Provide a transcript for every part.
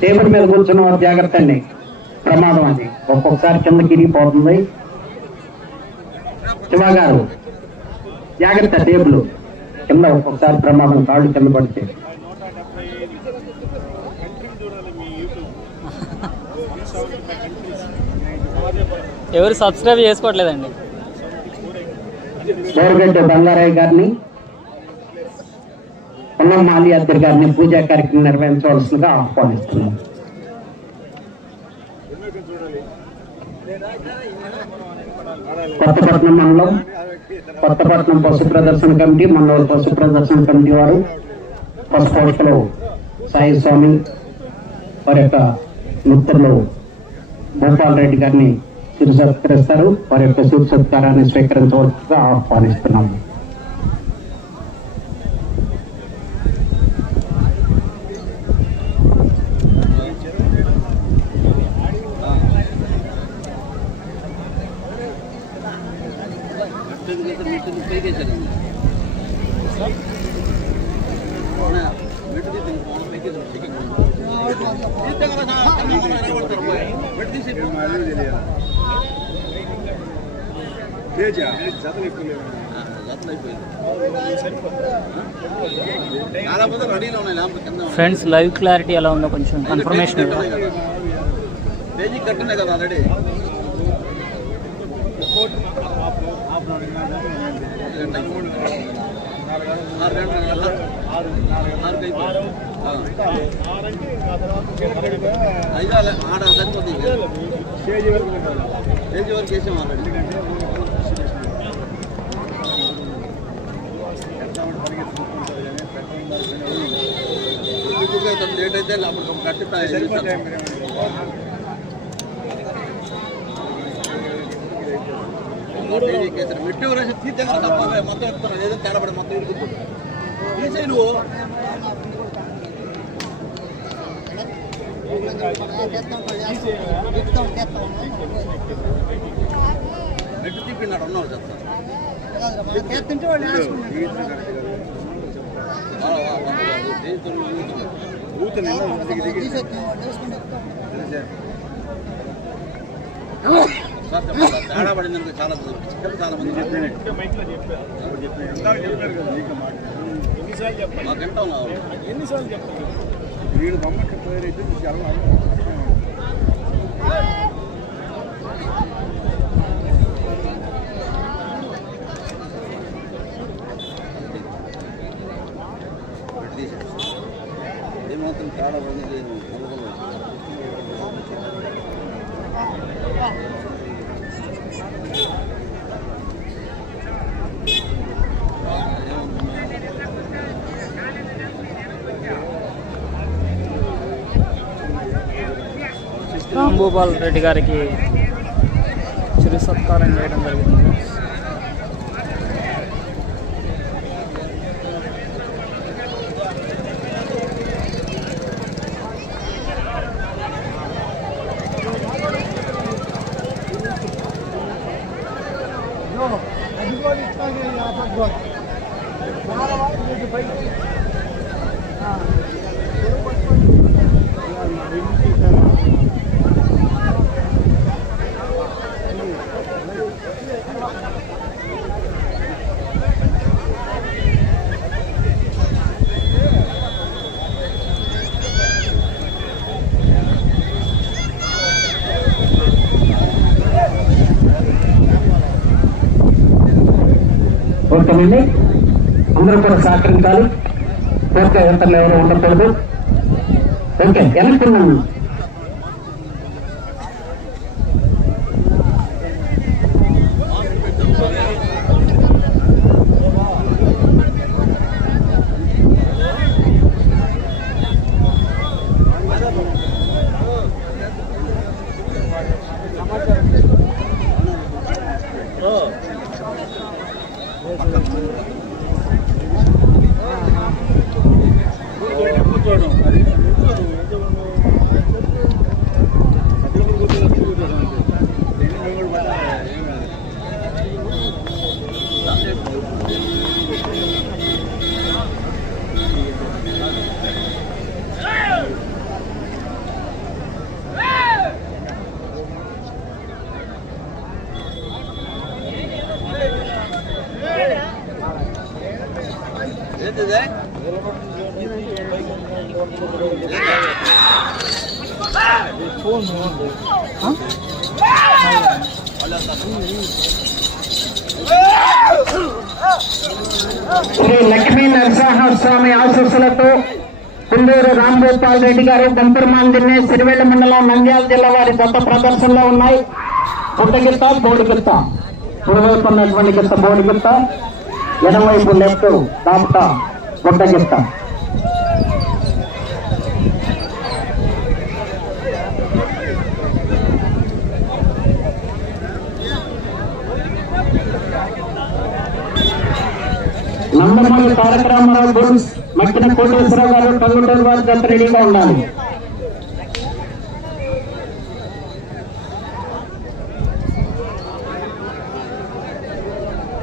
Table మీద కూర్చున్న వారు జాగ్రత్త అండి, ప్రమాదం అది, ఒక్కొక్కసారి కిందకి ఇరిగిపోతుంది. శివ గారు జాగ్రత్త, టేబుల్ కింద ఒక్కొక్కసారి ప్రమాదం, కాళ్ళు కింద పడితే. ఎవరు సబ్స్క్రైబ్ చేసుకోవట్లేదండి. బోరగడ్డ బంగారయ్య గారిని, మాలియాద్రి గారిని పూజా కార్యక్రమం నిర్వహించవలసిందిగా ఆహ్వానిస్తున్నాం. కొత్తపట్నం మండలం, కొత్తపట్నం పశు ప్రదర్శన కమిటీ, మండల పశు ప్రదర్శన కమిటీ వారు పశుపోషకులు సాయి స్వామి వారి యొక్క మిత్రులు భూపాల్ రెడ్డి గారిని చిరు సత్కరిస్తారు. వారి యొక్క చిరు సత్కారాన్ని స్వీకరించవలసిందిగా ఆహ్వానిస్తున్నాము. ఫ్రెండ్స్ లైవ్ క్లారిటీ ఎలా ఉందో కొంచెం కన్ఫర్మేషన్. లేట్ అయితే అప్పుడు కట్టిస్తాయి. మెట్టు తీర్థం తప్ప మొత్తం చెప్తున్నా, ఏదో తేలబడి మొత్తం ఇరుగుతుంది. తీసే నువ్వు మెట్టు తిప్పినాడు ఉన్నావు చెప్తాను. తేడా పడింది చాలా చాలా మంది మాకెంటాం ఎన్నిసార్లు చెప్తాను. వీడు బొమ్మకి పేరైతే ఏమాత్రం తేడా పడింది. రాంభూపాల్ రెడ్డి గారికి చిరు సత్కారం చేయడం జరుగుతుంది. ఓకేనండి, అందరూ కూడా సహకరించాలి. ఓకే, ఎంతలో ఎవరు ఉండకూడదు. ఓకే, వెనక్కున్నాను. శ్రీ లక్ష్మీ నరసింహస్వామి ఆశీస్సులతో కుందూరు రాంభూపాల్ రెడ్డి గారు గంపర్మాన్ దిన్నే సిరివెల్ల మండలం నంద్యాల జిల్లా వారి గత ప్రదర్శనలో ఉన్నాయి. పుట్టగిత్త బోడిగిత్త, కుడివైపు ఉన్నటువంటి గిత్త బోడిగిత్త, ఎడమవైపు లెఫ్ట్ దాపుట పుట్టగిత్త. నందమూరి తారక రామారావు బోన్స్ మక్కిన కోటేశ్వరరావు గారు టంగుటూరు వారి జత రెడీగా ఉండాలి.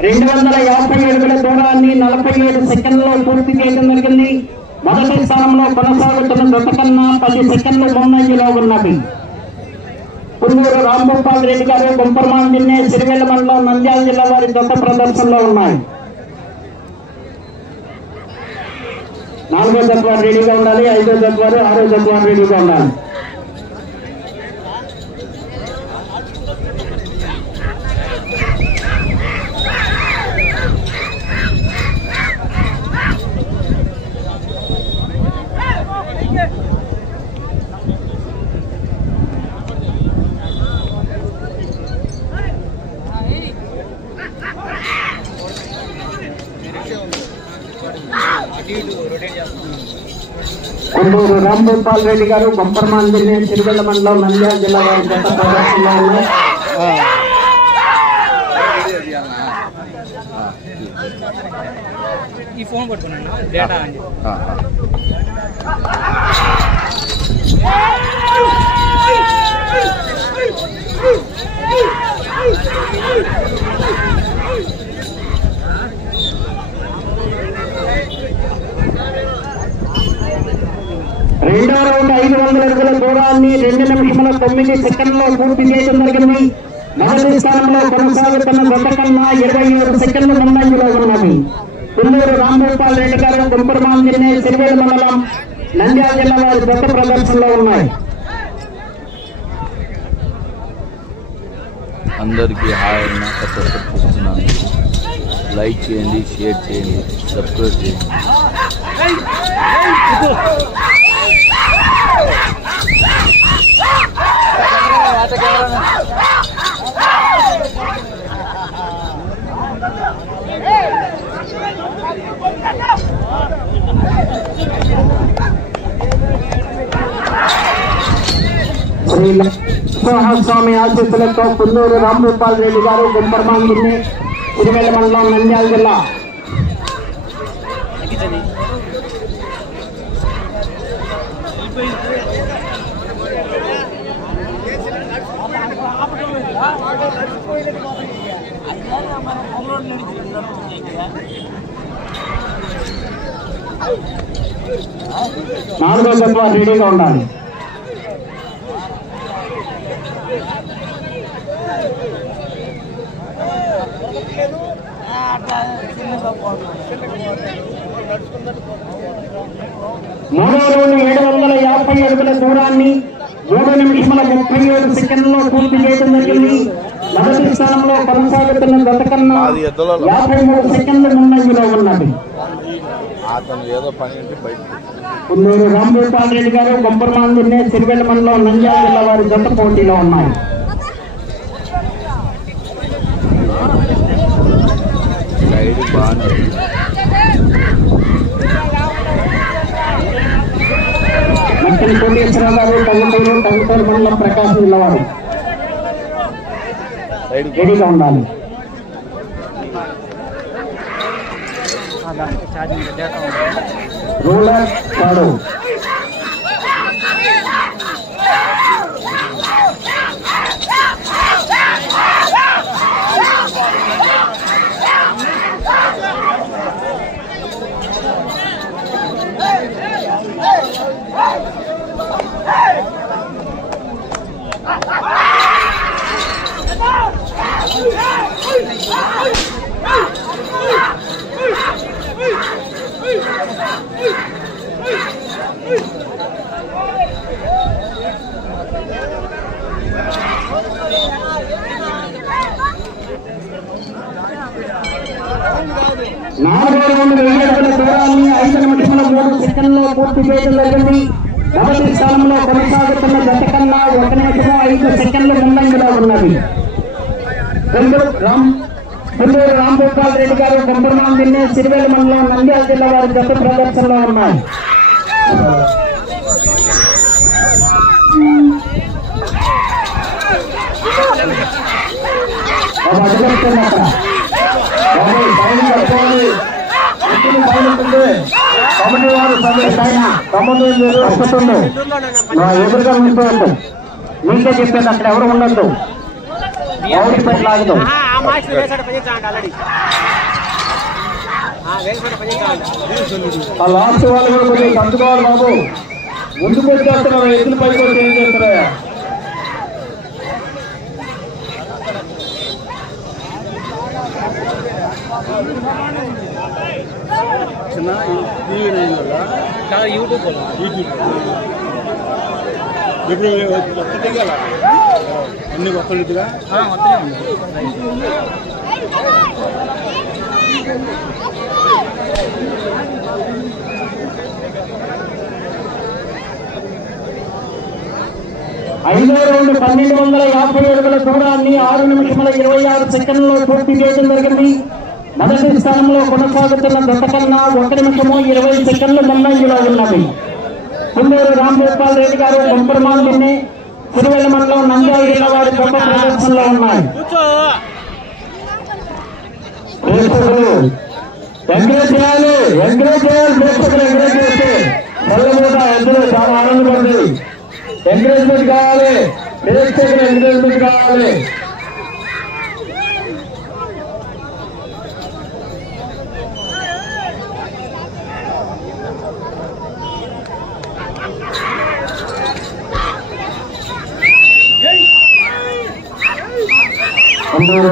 రెండు 250 అడుగుల దూరాన్ని 47 సెకండ్లలో పూర్తి చేయడం జరిగింది. మొదటి స్థానంలో కొనసాగుతున్న జత కన్నా 10 సెకండ్లు ముందంజలో ఉన్నది. కుందూరు రాంభూపాల్ రెడ్డి గారు గుంపర్మాన్ దిన్నే సిరివెల్ల మండలం నంద్యాల జిల్లా వారి జత ప్రదర్శనలో ఉన్నాయి. 4వ జత వారు రెడీగా ఉండాలి. 5వ జత వారు 6వ జత వారు రెడీగా ఉండాలి. కుందూరు రాంభూపాల్ రెడ్డి గారు గంపర్మాన్ దిన్నే సిరివెల్ల మండలం నంద్యాల జిల్లా వారి జత ప్రదర్శనలో ఉన్నాయి. ఈ ఫోన్ పట్టుకున్నాను డేటా అని రెండో రౌండ్ 500 అడుగుల దూరాన్ని 2 నిమిషముల 9 సెకండ్లో పూర్తి చేయడం జరిగింది. మొదటి స్థానంలో కొనసాగుతున్న జత కన్నా 27 సెకండ్లు ముందంజలో ఉన్నది. కుందూరు రాంభూపాల్ రెడ్డి గారు గుంపర్మాన్ దిన్నే సిరివెల్ల మండలం నంద్యాల జిల్లా వారి జత ప్రదర్శనలో ఉన్నాయి. అందరికీ హాయ్ అయినా చూస్తున్నాను. లైక్ చేయండి, షేర్ చేయండి, సబ్స్క్రైబ్ చేయండి. శ్రీ నరసింహస్వామి ఆశీస్సులతో కుందూరు రాంభూపాల్ రెడ్డి గారు గుంపర్మాన్ దిన్నే సిరివెల్ల మండలం నంద్యాల జిల్లా. నాలుగో జత వారు రెడీగా ఉండాలి. మూడో రౌండ్ 750 అడుగుల దూరాన్ని 3 నిమిషముల 37 సెకండ్లలో పూర్తి చేయడం జరిగింది. మొదటి స్థానంలో కొనసాగుతున్న జత కన్నా 53 సెకండ్ల ముందంజలో ఉన్నది. కుందూరు రాంభూపాల్ రెడ్డి గారు గంపర్మాన్ దిన్నే సిరివెల్ల మండలం నంద్యాల జిల్లా వారి జత పోటీలో ఉన్నాయి. మక్కిన కోటేశ్వరరావు గారు టంగుటూరు మండలం ప్రకాశం జిల్లా వారు రెడీగా ఉండాలి. రూలర్ కాడు నాలుగో రౌండ్ 1000 అడుగుల దూరాన్ని 5 నిమిషముల 3 సెకండ్లో పూర్తి చేయడం జరిగింది. మొదటి స్థానంలో కొనసాగుతున్న జత కన్నా 1 నిమిషము 5 సెకండ్లు ముందంజలో ఉన్నది. పుల్లూరు రాంభూపాల్ రెడ్డి గారు కొంపర్మాన్ దిన్నే సిరివెల్లి మండలం నంద్యాల జిల్లా వారి జత ప్రదర్శనలో ఉన్నాయి. ఎదురుగా ఉంచవద్దు, మీకే చెప్పేది అక్కడ ఎవరు ఉండద్దు, ఎవరికి పెట్టలాగదు. ఆ లాస్ట్ వాళ్ళు కూడా కొంచెం తగ్గుకోవాలి బాబు. ముందుకు వచ్చేస్తున్నారు, ఎత్తులు పైకి వచ్చి ఏం చేస్తున్నాయా? యూట్యూబ్ ఇప్పుడు అన్ని కొత్తగా 5వ రౌండ్ 1250 అడుగుల దూరాన్ని 6 నిమిషముల 26 సెకండ్లలో పూర్తి చేయడం జరిగింది. మొదటి స్థానంలో కొనసాగుతున్న జత కన్నా 1 నిమిషము 20 సెకండ్లు ముందంజలో ఉన్నవి. పుల్లూరు రాంభూపాల్ రెడ్డి గారు కొంపర్మాన్ దిన్నే సిరివెల్లి మండలం నంద్యాల జిల్లా వారి గొప్ప ప్రదర్శనలో ఉన్నాయి. ఎంకరేజ్ చేయాలి, ప్రేక్షకులు ఎంకరేజ్ చేస్తే పల్లెమూట ఎద్దులు చాలా ఆనందపడుతుంది. ఎంకరేజ్మెంట్ కావాలి, ప్రేక్షకులు ఎంకరేజ్మెంట్ కావాలి.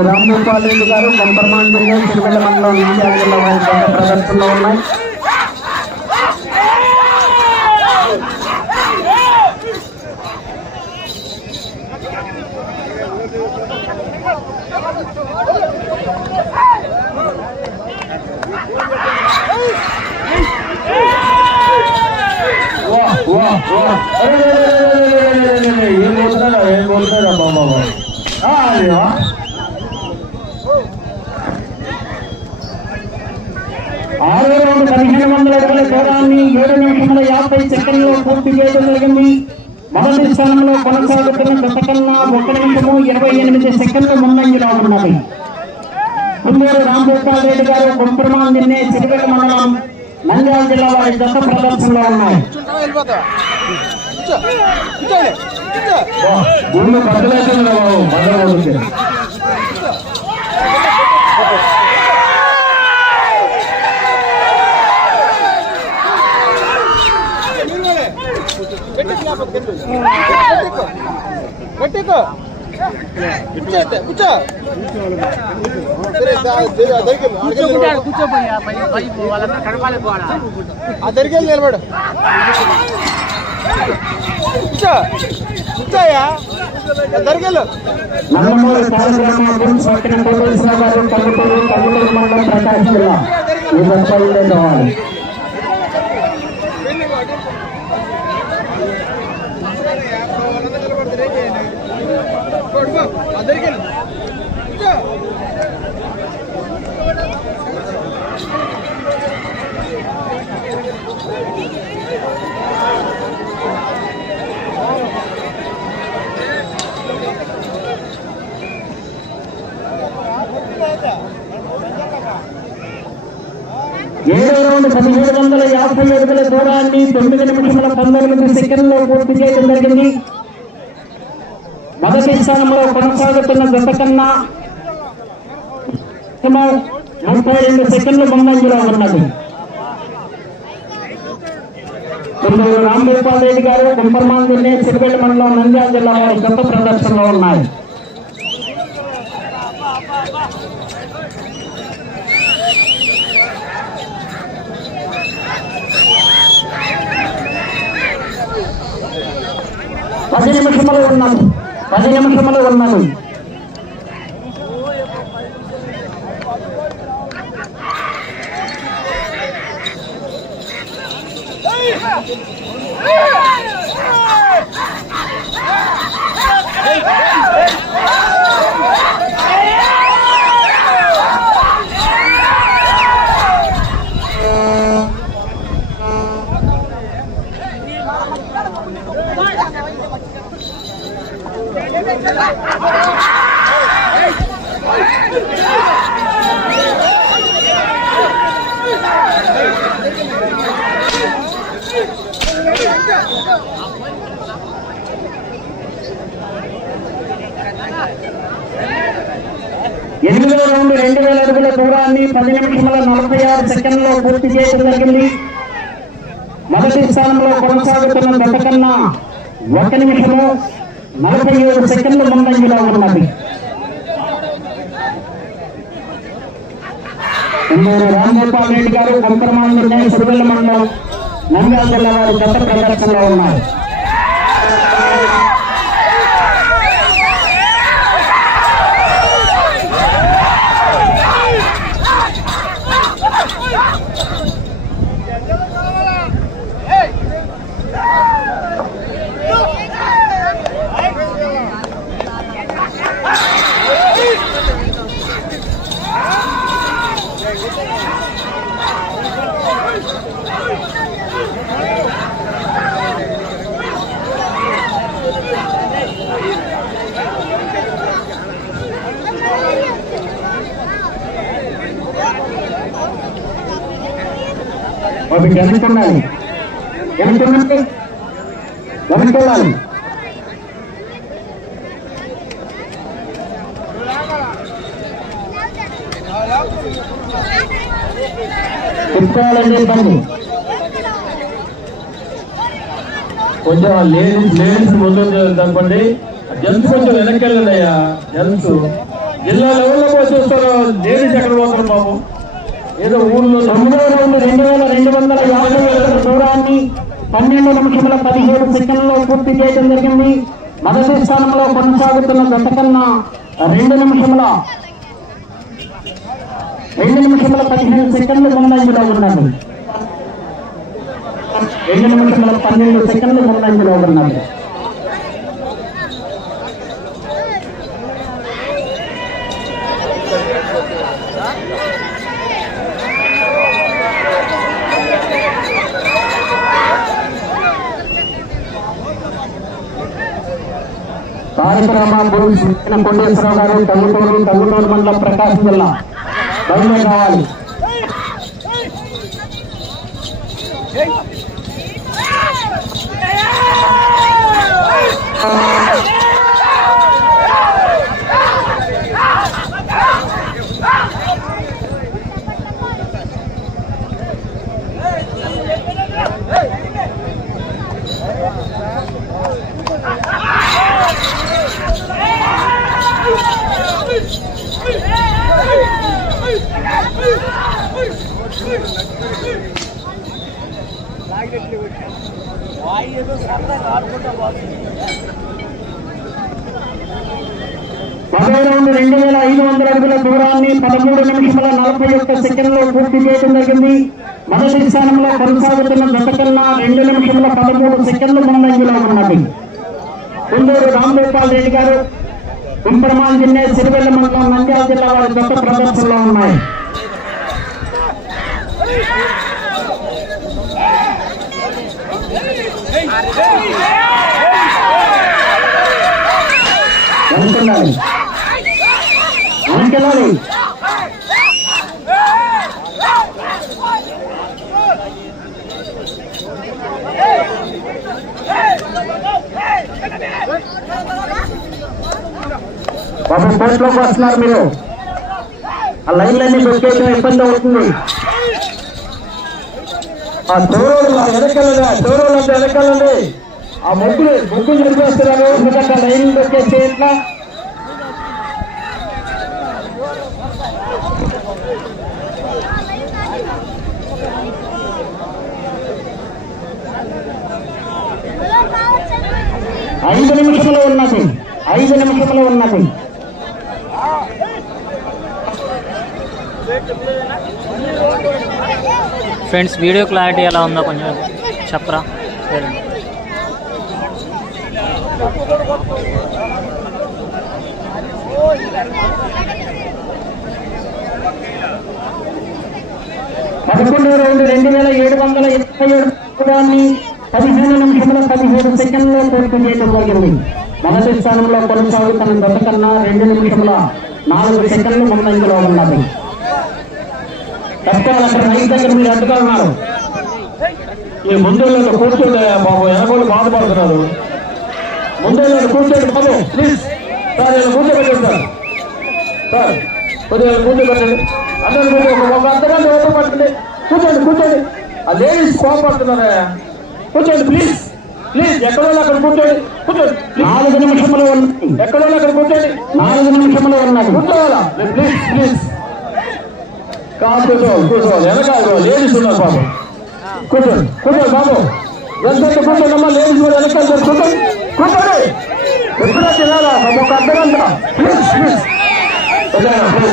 రాంభూపాల్ రెడ్డి గారు కొంపర్మాన్ జిల్లా సిరివెల్లి మండలం నంద్యాల జిల్లా వారి గొప్ప ప్రదర్శనలో ఉన్నాయి. ఏం పోతున్నారా బాబా? 6వ రౌండ్ 1500 అడుగుల దూరాన్ని 7 నిమిషముల 50 సెకండ్లో పూర్తి చేయడం జరిగింది. మొదటి స్థానంలో కొనసాగుతున్న జత కన్నా 1 నిమిషము 28 సెకండ్లు ముందంజలో ఉన్నది. పుల్లూరు రాంభూపాల్ రెడ్డి గారు కొంపర్మాన్ దిన్నే సిరివెల్లి మండలం నంద్యాల జిల్లా వారి జత ప్రదర్శనలో ఉన్నాయి. భూమి బద్దలైతుంది దగ్గరికి నిలబడు. నందమూరి కార్యక్రమం స్వచ్ఛన కోటేశ్వర గారు కమ్యూటూరు మండలం ప్రకాశం జిల్లా ఈ బస్సులో కావాలి. ఏడో రౌండ్ 1750 అడుగుల దూరాన్ని 9 నిమిషముల 19 సెకండ్లో పూర్తి చేయడం జరిగింది. మొదటి స్థానంలో కొనసాగుతున్న జత కన్నా 32 సెకండ్లు ముందంజలో ఉన్నది. రాంభూపాల్ రెడ్డి గారు కొంపర్మాన్ దిన్నే సిరివెల్లి మండలం నంద్యాల జిల్లా వారి గొప్ప ప్రదర్శనలో ఉన్నాయి. 10 నిమిషములు ఉన్నది. 10 నిమిషములు ఉన్నది. ఎనిమిదవ రౌండ్ 2000 అడుగుల దూరాన్ని 10 నిమిషముల 46 సెకండ్లో పూర్తి చేయడం జరిగింది. మొదటి స్థానంలో కొనసాగుతున్న గత కన్నా 1 నిమిషము 47 సెకండ్లు ముందంజలో ఉన్నది. రాంగోపాల్ రెడ్డి గారు కంపరమాంధ్ర సిరివెల్ల మండలం నంద్యాల జిల్లా వారు గత ప్రదర్శనలో ఉన్నారు. వెనుకొండాలి వెనుకొండాలి చెప్పుకోవాలండి ఇబ్బంది. కొంచెం లేడీస్ ముందు తప్పండి. జెంట్స్ కొంచెం వెనక్కి వెళ్ళండి అయ్యా. జెంట్స్ జిల్లా లెవెల్లో పోయి చూస్తారు. లేడీస్ ఎక్కడ పోతారు బాబు? ఏదో ఊళ్ళో 9వ రౌండ్ 2250 దూరాన్ని 12 నిమిషముల 17 సెకండ్లో పూర్తి చేయడం జరిగింది. మొదటి స్థానంలో కొనసాగుతున్న గత కన్నా 2 నిమిషముల 15 సెకండ్లు ముందంజలో ఉన్నది. 2 నిమిషముల 12 సెకండ్లు ముందంజలో ఉన్నది. కార్యక్రమం కొండేశ్వరరావు గారు టంగుటూరు మండలం ప్రకాశం జిల్లా బయలుదేరి కావాలి. పదో రౌండ్ 2500 అడుగుల దూరాన్ని 13 నిమిషముల 41 సెకండ్లో పూర్తి చేయడం జరిగింది. మొదటి స్థానంలో కొనసాగుతున్న గత కన్నా 2 నిమిషముల 13 సెకండ్లు ముందంజలో ఉన్నది. కుందూరు రాంగోపాల్ రెడ్డి గారు కుంపరమాన్ జిల్లా సిరివెల్ల మండలం నంద్యాల జిల్లా వారి గత ప్రదర్శనలో ఉన్నాయి. వెనుకొండాలి వెనుకెళ్ళాలి. పాపం కోర్టులోకి వస్తున్నారు మీరు. ఆ లైన్లన్నీ పెట్టేయడం ఇబ్బంది అవుతుంది. ఆ చౌరోళ్ళు వెనకాలండి వెనకాలండి. ఆ ముగ్గులు జరిపేస్తున్నారు. ఎందుకంటే లైన్ పెట్టేస్తే ఎట్లా? 5 నిమిషంలో ఉన్నది. 5 నిమిషంలో ఉన్నది. ఫ్రెండ్స్ వీడియో క్లారిటీ ఎలా ఉందో కొంచెం చెప్పరా. 11వ రౌండ్ 2727 దూరాన్ని 15 నిమిషంలో 17 సెకండ్లో పూర్తి చేయడం జరిగింది. మొదటి స్థానంలో కొనసాగుతున్న గత కన్నా 2 నిమిషంల 4 సెకండ్లు ముందంజలో ఉన్నది. కష్టాలు అక్కడ రైతు దగ్గర మీరు అడ్డుగా ఉన్నారు. ఈ ముందు కూర్చోండి బాబు, వెనకోళ్ళు బాధపడుతున్నారు. ముందు కూర్చోండి బాబు ప్లీజ్. సార్ నేను కూర్చోబెట్టండి సార్. సార్ కొద్దిగా కూర్చోబెట్టండి. అందరూ ఒక అర్ధగంట ఓపిక పట్టండి. కూర్చోండి కూర్చోండి. ఆ లేడీస్ కోపడుతున్నారా? కూర్చోండి ప్లీజ్ ప్లీజ్. ఎక్కడో అక్కడ కూర్చోండి. కూర్చోండి 4 నిమిషంలో ఉన్నది. ఎక్కడో అక్కడ కూర్చోండి. 4 నిమిషంలో ఉన్నది. కూర్చోవాలా ప్లీజ్ ప్లీజ్. కూర్చోవాలి వెనకాల లేడీస్ ఉన్నారు బాబు. కూర్చోండి కూర్చోండి బాబు. ఎంత కూర్చోండమ్మా. లేడీస్ కూడా వెనకాల కూర్చోండి కూర్చోండి. ఎప్పుడో తినాలా ఒక అర్ధగంట ప్లీజ్ ప్లీజ్.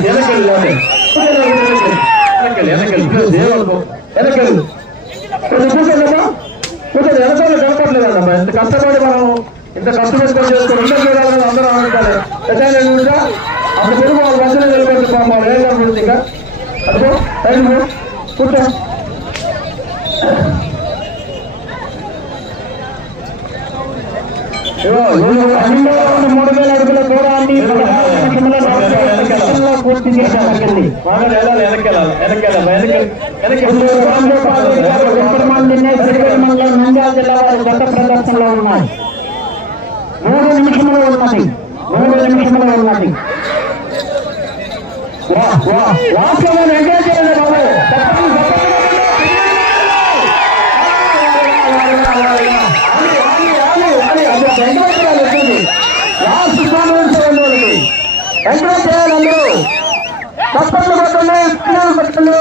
వెనకెళ్ళి వెనకెళ్ళి కూర్చోండమ్మా. కూర్చొని వెనకాల కనపట్లేదమ్మా. ఇంత కష్టపడి మనం ఇంత కష్టపడి చేసుకుని ఇంత చూడాలని అందరూ అనుకుంటారు. పెద్ద అప్పుడు తెలుగు వాళ్ళు మధ్యలో నిలబెట్టి వాళ్ళు ఏం కనపడుతుంది. ఇంకా అదిగో టైం కూర్చో. పన్నెండవ రౌండ్ 3000 అడుగుల దూరాన్ని 16 నిమిషంలో 47 సెకండ్లలో పూర్తి చేయడం జరిగింది. నంద్యాల జిల్లా వారి గత ప్రదర్శనలో ఉన్నాయి. 3 నిమిషంలో ఉన్నది. 3 నిమిషంలో ఉన్నది. వాస్తవం ఎంజాయ్ చేయాలి బాబు. లాస్ట్ స్థానం ఎంజాయ్ చేయాలి అందరూ. తప్పట్లు కొట్టండి, పిల్లలు కొట్టండి.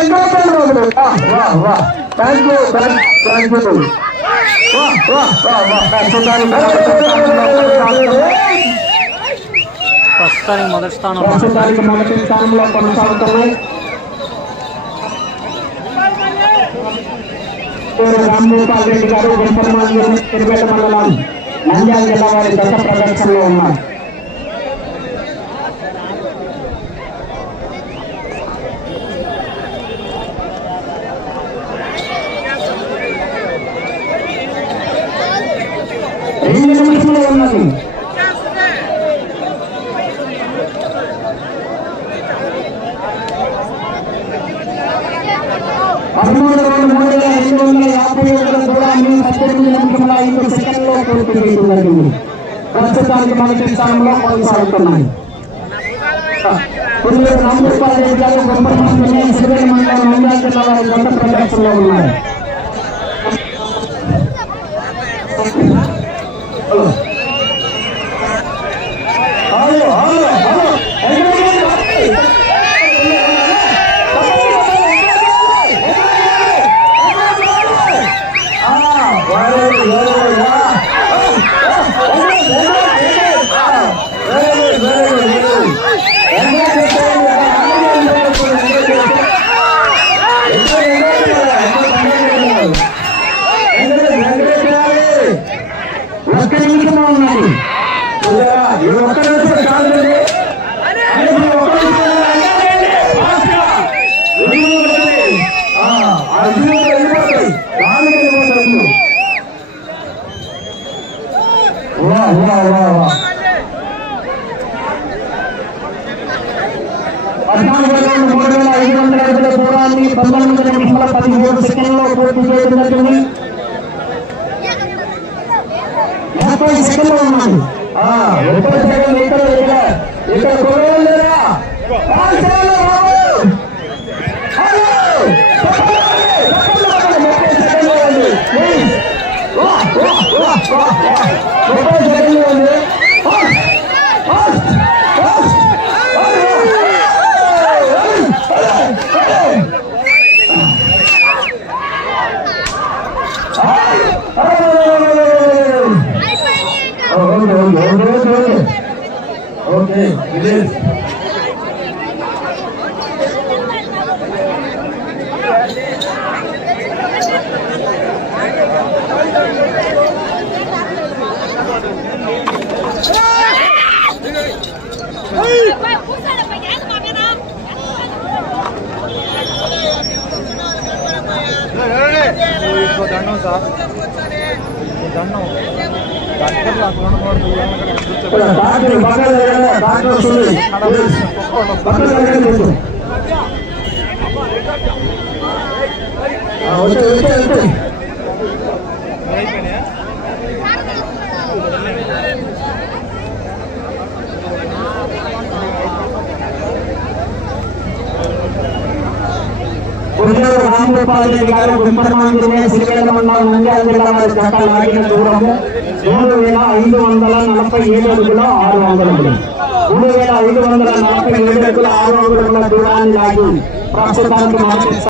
ఎంజాయ్ చేయాలి బాబు. Thank you thank you. ప్రస్తుతానికి మొదటి స్థానం. ప్రస్తుతానికి మొదటి స్థానంలో కొనసాగుతున్నాయి. రామ్మోహన్ రెడ్డి గారు తిరుపేట మండలం నంద్యాల జిల్లా వారి గత ప్రదర్శనలో ఉన్నారు. రెండు నిమిషంలో ఉన్నది. ప్రస్తుతానికి మొదటి స్థానంలో కొనసాగుతున్నాయి. రామ్మోహన్ రెడ్డి గారు మండలం నంద్యాల జిల్లా వారి గత ప్రదర్శనలో ఉన్నారు. ఒక్క నిమిషంలో ఉన్నది. ఒక్క నిమిషం కాదండి. దూరాన్ని 19 నిమిషాల 17 సెకండ్లో పూర్తి చేయడం జరిగింది. 30 సెకండ్లో ఉన్నది. 30 సెకండ్లు ఇక్కడ కొనలేరా? రామగోపాల్ రెడ్డి గారు గుంపరమాంజనే శ్రీవేల మండలం నంద్యాల జిల్లా వారి జత లాగిన దూరము 3547 అడుగుల 6 అంగుళములు. 3547 అడుగుల 6 అంగుళముల దూరాన్ని లాగి ప్రస్తుతానికి